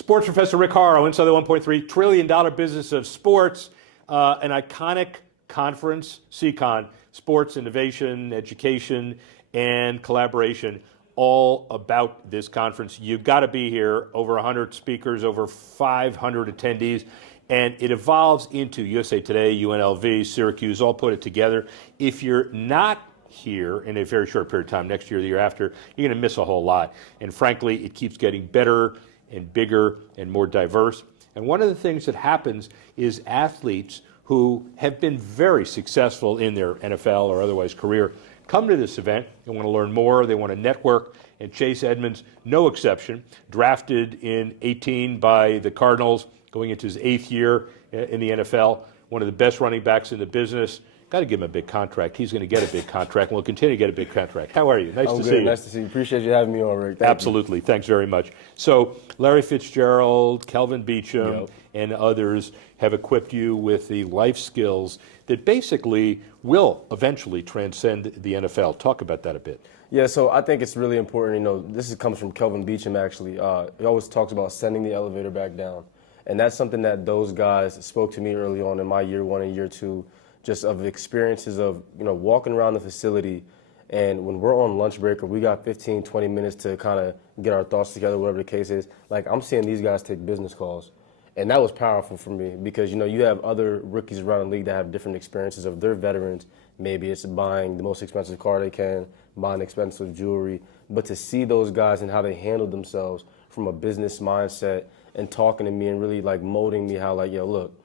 Sports professor Rick Horrow inside the $1.3 trillion business of sports, an iconic conference, SEICon, sports, innovation, education, and collaboration, all about this conference. You've got to be here. Over 100 speakers, over 500 attendees, and it evolves into USA Today, UNLV, Syracuse, all put it together. If you're not here in a very short period of time, next year, the year after, you're going to miss a whole lot. And frankly, it keeps getting better and bigger and more diverse. And one of the things that happens is athletes who have been very successful in their NFL or otherwise career come to this event. They want to learn more, they want to network, and Chase Edmonds, no exception, drafted in 18 by the Cardinals, going into his 8th year in the NFL, one of the best running backs in the business. Got to give him a big contract. He's going to get a big contract, and will continue to get a big contract. How are you? Nice to see you. Nice to see you. Appreciate you having me on, Rick. Thank Absolutely. You. Thanks very much. So Larry Fitzgerald, Kelvin Beachum, and others have equipped you with the life skills that basically will eventually transcend the NFL. Talk about that a bit. Yeah, so I think it's really important. You know, comes from Kelvin Beachum, actually. He always talks about sending the elevator back down. And that's something that those guys spoke to me early on in my year 1 and year 2. Just of experiences of, walking around the facility, and when we're on lunch break or we got 15, 20 minutes to kind of get our thoughts together, whatever the case is, like I'm seeing these guys take business calls. And that was powerful for me because, you have other rookies around the league that have different experiences of their veterans. Maybe it's buying the most expensive car they can, buying expensive jewelry. But to see those guys and how they handle themselves from a business mindset and talking to me and really like molding me how like, yo, look,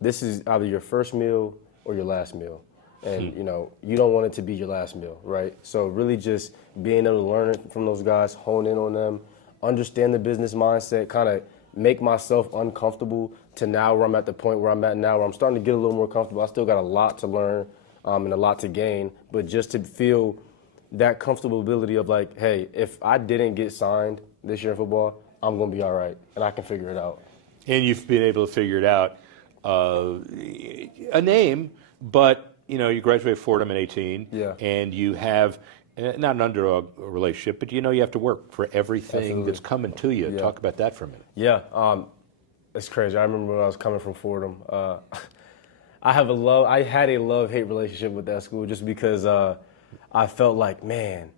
this is either your first meal or your last meal. And, you don't want it to be your last meal, right? So really just being able to learn it from those guys, hone in on them, understand the business mindset, kind of make myself uncomfortable to now where I'm at the point where I'm at now, where I'm starting to get a little more comfortable. I still got a lot to learn and a lot to gain, but just to feel that comfortability of like, hey, if I didn't get signed this year in football, I'm going to be all right, and I can figure it out. And you've been able to figure it out. A name, but you graduated Fordham in 18, and you have not an underdog relationship, but you have to work for everything that's coming to you. Talk about that for a minute. Yeah, it's crazy. I remember when I was coming from Fordham. I had a love-hate relationship with that school just because I felt like, man,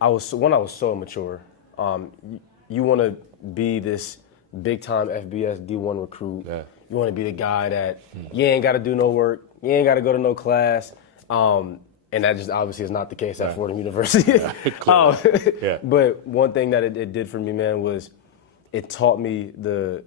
I was so immature. You want to be this big-time FBS D1 recruit. Yeah. You want to be the guy that you ain't got to do no work, you ain't got to go to no class, and that just obviously is not the case at Fordham University. But one thing that it did for me, man, was it taught me the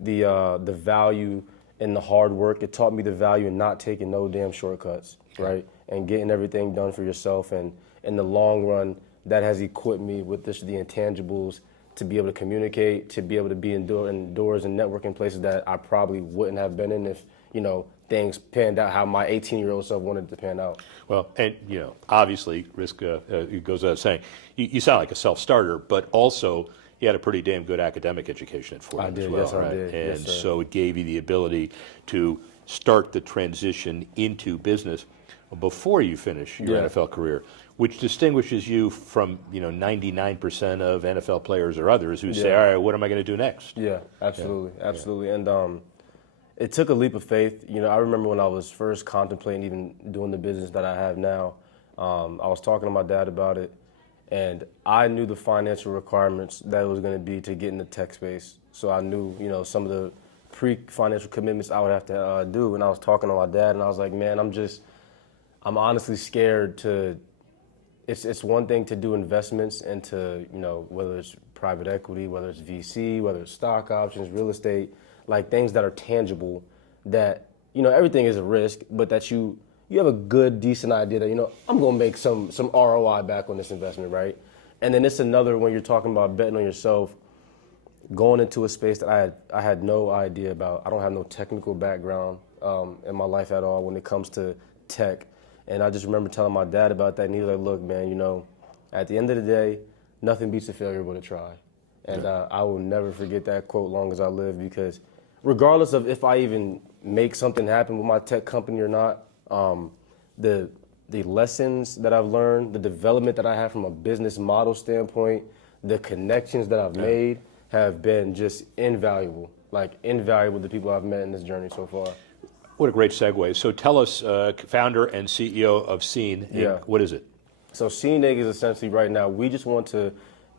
value in the hard work. It taught me the value in not taking no damn shortcuts, right? And getting everything done for yourself. And in the long run, that has equipped me with the intangibles to be able to communicate, to be able to be indoors and networking places that I probably wouldn't have been in if, things panned out how my 18-year-old self wanted it to pan out. Well, and, obviously, Risk it goes without saying, you sound like a self-starter, but also you had a pretty damn good academic education at Fordham as well, right? I did. And yes, so it gave you the ability to start the transition into business before you finish your NFL career, which distinguishes you from 99% of NFL players or others who say, all right, what am I going to do next? Yeah, absolutely. And it took a leap of faith. I remember when I was first contemplating even doing the business that I have now, I was talking to my dad about it, and I knew the financial requirements that it was going to be to get in the tech space. So I knew, some of the pre-financial commitments I would have to do. And I was talking to my dad, and I was like, man, I'm honestly scared to. It's one thing to do investments into, whether it's private equity, whether it's VC, whether it's stock options, real estate, like things that are tangible that, everything is a risk, but that you have a good, decent idea that, I'm going to make some ROI back on this investment, right? And then it's another when you're talking about betting on yourself, going into a space that I had no idea about. I don't have no technical background in my life at all when it comes to tech. And I just remember telling my dad about that, and he was like, look, man, at the end of the day, nothing beats a failure but a try. And I will never forget that quote long as I live, because regardless of if I even make something happen with my tech company or not, the lessons that I've learned, the development that I have from a business model standpoint, the connections that I've made, have been just invaluable. Like invaluable to people I've met in this journey so far. What a great segue. So tell us, founder and CEO of Sceene Inc. Yeah. What is it? So Sceene Inc is essentially right now, we just want to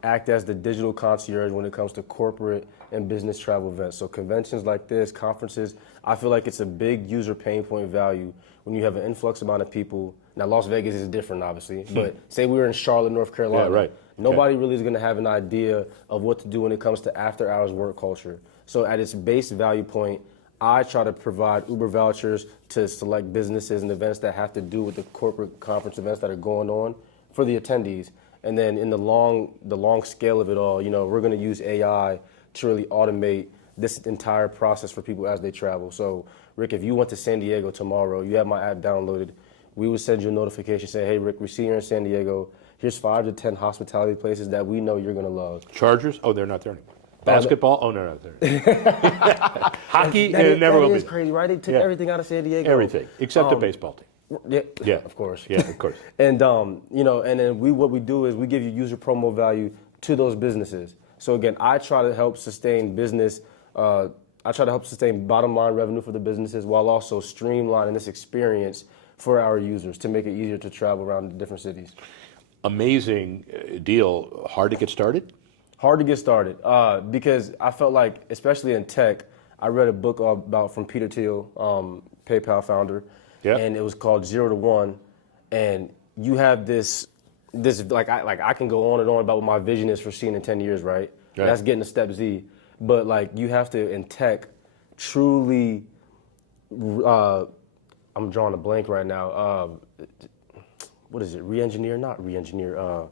act as the digital concierge when it comes to corporate and business travel events. So conventions like this, conferences, I feel like it's a big user pain point value when you have an influx amount of people. Now Las Vegas is different, obviously, but say we were in Charlotte, North Carolina. Yeah, right. Nobody really is going to have an idea of what to do when it comes to after hours work culture. So at its base value point, I try to provide Uber vouchers to select businesses and events that have to do with the corporate conference events that are going on for the attendees. And then in the long scale of it all, we're going to use AI to really automate this entire process for people as they travel. So Rick, if you went to San Diego tomorrow, you have my app downloaded, we would send you a notification saying, hey Rick, we see you in San Diego. Here's 5 to 10 hospitality places that we know you're going to love. Chargers? Oh, they're not there anymore. Basketball? Oh, no, not there. Hockey? That Never will be. is crazy, right? They took everything out of San Diego. Everything, except the baseball team. Yeah, of course. Yeah, of course. And and then what we do is we give you user promo value to those businesses. So again, I try to help sustain business. I try to help sustain bottom line revenue for the businesses while also streamlining this experience for our users to make it easier to travel around the different cities. Amazing deal. Hard to get started? Hard to get started because I felt like, especially in tech, I read a book from Peter Thiel, PayPal founder, and it was called 0 to 1. And you have this I can go on and on about what my vision is for Sceene in 10 years, right? That's getting to step Z. But like you have to in tech truly. I'm drawing a blank right now. What is it? Re-engineer? Not re-engineer.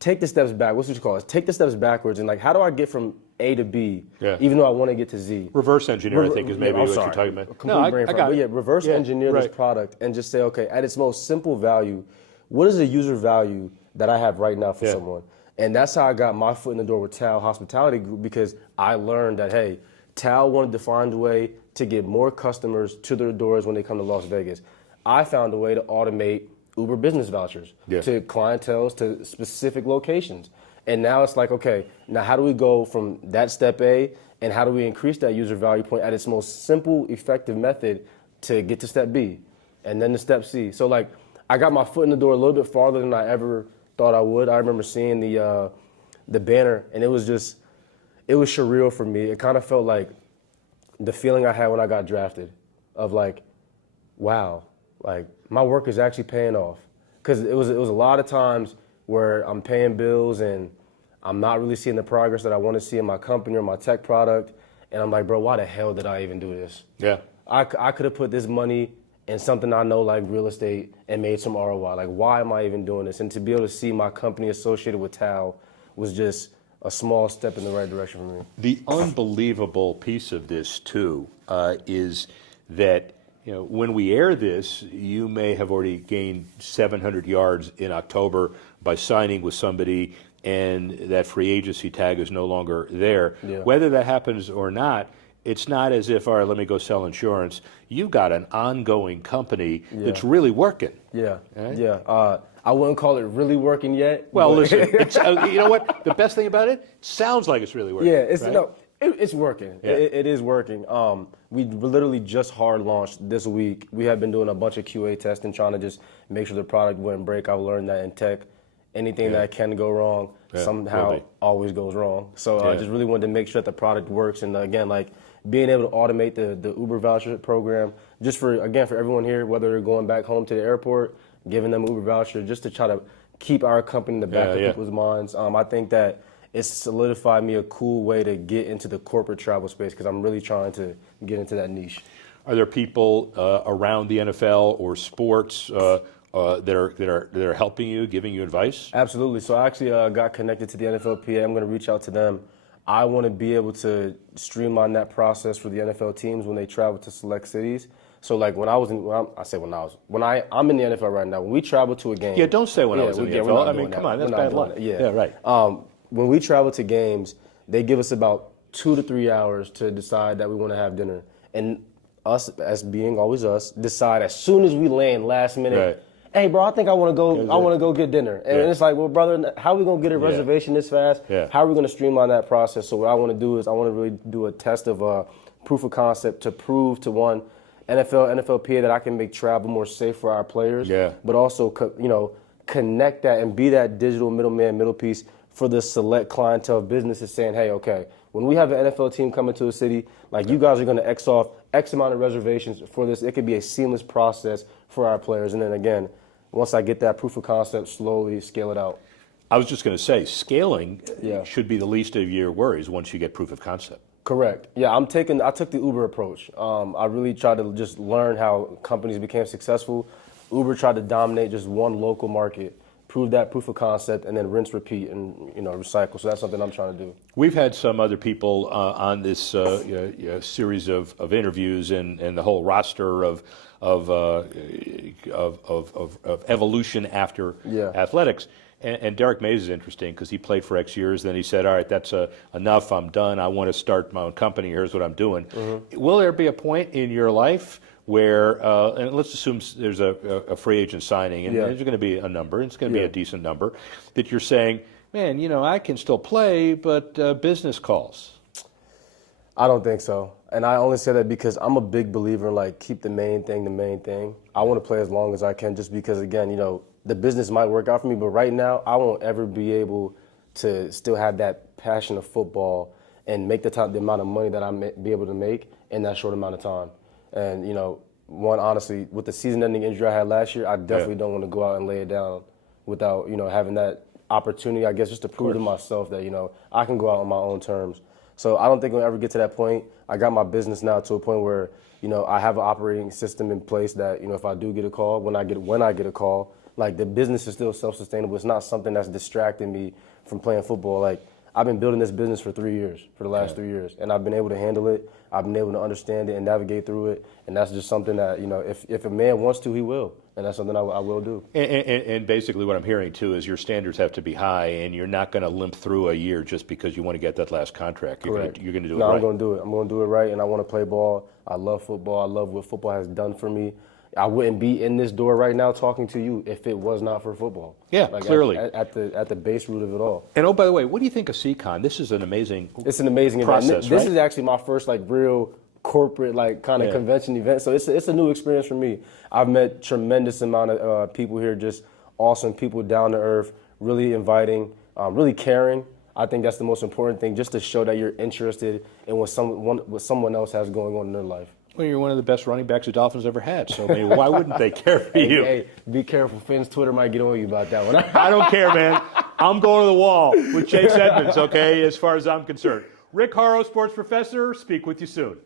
Take the steps back. What's what you call it? Take the steps backwards and like, how do I get from A to B, even though I want to get to Z? Reverse engineer, I think, is maybe what you're talking about. No, I got it. Reverse engineer this product and just say, okay, at its most simple value, what is the user value that I have right now for someone? And that's how I got my foot in the door with Tao Hospitality Group, because I learned that, hey, Tao wanted to find a way to get more customers to their doors when they come to Las Vegas. I found a way to automate Uber business vouchers to clienteles to specific locations. And now it's like, okay, now how do we go from that step A and how do we increase that user value point at its most simple, effective method to get to step B and then to step C? So like, I got my foot in the door a little bit farther than I ever thought I would. I remember seeing the banner and it was surreal for me. It kind of felt like the feeling I had when I got drafted of like, wow, like my work is actually paying off. Because it was a lot of times where I'm paying bills and I'm not really seeing the progress that I want to see in my company or my tech product. And I'm like, bro, why the hell did I even do this? Yeah. I could have put this money in something I know like real estate and made some ROI. Like, why am I even doing this? And to be able to see my company associated with Tao was just a small step in the right direction for me. The unbelievable piece of this, too, is that when we air this, you may have already gained 700 yards in October by signing with somebody, and that free agency tag is no longer there. Whether that happens or not, it's not as if, all right, let me go sell insurance. You've got an ongoing company that's really working. I wouldn't call it really working yet. Well, listen, it's, you know what? The best thing about it, sounds like it's really working. It's working. It is working. We literally just hard launched this week. We have been doing a bunch of QA testing, trying to just make sure the product wouldn't break. I've learned that in tech, anything that can go wrong somehow always goes wrong. So I just really wanted to make sure that the product works. And again, like being able to automate the Uber voucher program, just for everyone here, whether they're going back home to the airport, giving them Uber voucher, just to try to keep our company in the back of people's minds. I think that it's solidified me a cool way to get into the corporate travel space because I'm really trying to get into that niche. Are there people around the NFL or sports that are helping you, giving you advice? Absolutely. So I actually got connected to the NFLPA. I'm going to reach out to them. I want to be able to streamline that process for the NFL teams when they travel to select cities. So like when I'm in the NFL right now. When we travel to a game. Yeah, don't say when I was in the NFL. I mean, come on, that's bad luck. Yeah, right. When we travel to games, they give us about 2 to 3 hours to decide that we want to have dinner. And us, as being always us, decide as soon as we land last minute, hey, bro, I think I want to go. I want to go get dinner, and it's like, well, brother, how are we gonna get a reservation this fast? How are we gonna streamline that process? So what I want to do is I want to really do a test of proof of concept to prove to one NFLPA that I can make travel more safe for our players. But also, connect that and be that digital middleman, middle piece for the select clientele of businesses saying, hey, okay, when we have an NFL team coming to a city, like you guys are going to X off X amount of reservations for this. It could be a seamless process for our players. And then again, once I get that proof of concept, slowly scale it out. I was just going to say, scaling should be the least of your worries once you get proof of concept. Correct. Yeah, I took the Uber approach. I really tried to just learn how companies became successful. Uber tried to dominate just one local market, prove that proof of concept, and then rinse, repeat, and recycle. So that's something I'm trying to do. We've had some other people on this series of interviews and the whole roster of evolution after athletics. And Derek Mays is interesting because he played for X years. Then he said, all right, that's enough. I'm done. I want to start my own company. Here's what I'm doing. Will there be a point in your life where, and let's assume there's a free agent signing, and there's going to be a number, and it's going to be a decent number, that you're saying, man, I can still play, but business calls? I don't think so. And I only say that because I'm a big believer in, like, keep the main thing the main thing. I want to play as long as I can just because, again, the business might work out for me, but right now I won't ever be able to still have that passion of football and make the amount of money that I may be able to make in that short amount of time. And, honestly, with the season-ending injury I had last year, I definitely don't want to go out and lay it down without, having that opportunity, I guess, just to prove to myself that, I can go out on my own terms. So I don't think we'll ever get to that point. I got my business now to a point where, I have an operating system in place that, if I do get a call, when I get a call, like, the business is still self-sustainable. It's not something that's distracting me from playing football. Like, I've been building this business for 3 years, for the last 3 years, and I've been able to handle it. I've been able to understand it and navigate through it, and that's just something that, if a man wants to, he will, and that's something I will do. And basically what I'm hearing, too, is your standards have to be high, and you're not going to limp through a year just because you want to get that last contract. You're going to do it right. No, I'm going to do it. I'm going to do it right, and I want to play ball. I love football. I love what football has done for me. I wouldn't be in this door right now talking to you if it was not for football. Yeah, like clearly. At the base root of it all. And oh, by the way, what do you think of SEICon? This is an amazing It's an amazing process, event. This is actually my first, like, real corporate, like, kind of convention event. So it's a new experience for me. I've met tremendous amount of people here, just awesome people, down to earth, really inviting, really caring. I think that's the most important thing, just to show that you're interested in what someone else has going on in their life. Well, you're one of the best running backs the Dolphins ever had, so why wouldn't they care for you? Hey, be careful. Finn's Twitter might get on you about that one. I don't care, man. I'm going to the wall with Chase Edmonds, okay, as far as I'm concerned. Rick Horrow, sports professor. Speak with you soon.